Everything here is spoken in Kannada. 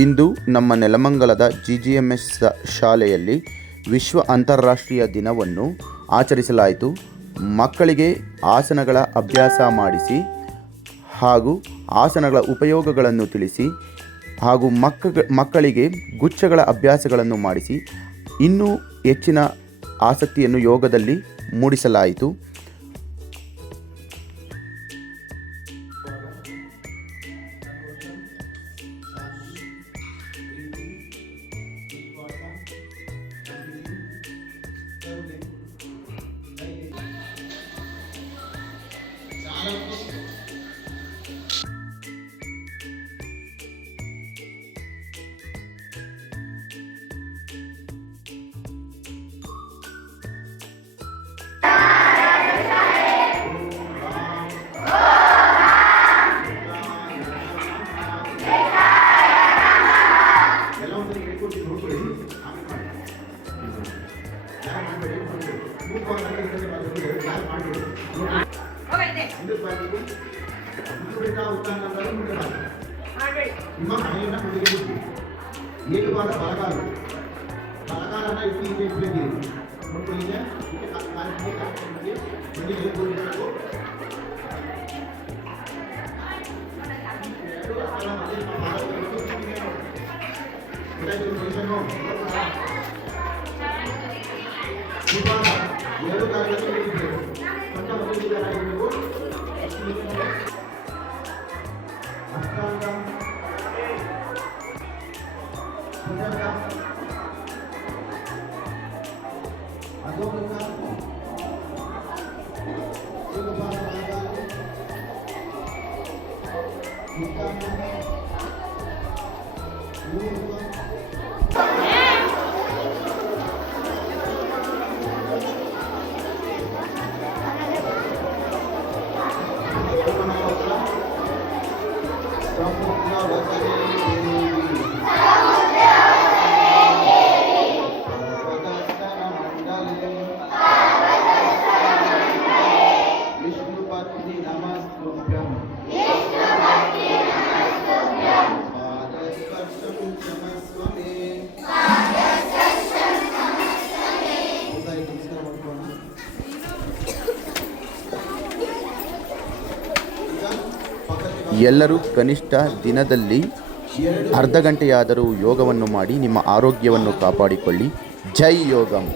ಇಂದು ನಮ್ಮ ನೆಲಮಂಗಲದ GGMS ಶಾಲೆಯಲ್ಲಿ ವಿಶ್ವ ಅಂತಾರಾಷ್ಟ್ರೀಯ ದಿನವನ್ನು ಆಚರಿಸಲಾಯಿತು. ಮಕ್ಕಳಿಗೆ ಆಸನಗಳ ಅಭ್ಯಾಸ ಮಾಡಿಸಿ ಹಾಗೂ ಆಸನಗಳ ಉಪಯೋಗಗಳನ್ನು ತಿಳಿಸಿ ಹಾಗೂ ಮಕ್ಕಳಿಗೆ ಗುಚ್ಛಗಳ ಅಭ್ಯಾಸಗಳನ್ನು ಮಾಡಿಸಿ ಇನ್ನೂ ಹೆಚ್ಚಿನ ಆಸಕ್ತಿಯನ್ನು ಯೋಗದಲ್ಲಿ ಮೂಡಿಸಲಾಯಿತು. ನಿಮ್ಮ ಮನೆಯನ್ನು ಮುಂದೆ ಏಕವಾದ ಬಲಗಾಲನ ಇಟ್ಟಿದ್ದೀರಿ ನೋಡ್ಕೊಳ್ಳಿ. ಎರಡು ಕಾಲದಲ್ಲಿ ಎಲ್ಲರೂ ಕನಿಷ್ಠ ದಿನದಲ್ಲಿ ಅರ್ಧ ಗಂಟೆಯಾದರೂ ಯೋಗವನ್ನು ಮಾಡಿ ನಿಮ್ಮ ಆರೋಗ್ಯವನ್ನು ಕಾಪಾಡಿಕೊಳ್ಳಿ. ಜೈ ಯೋಗಂ.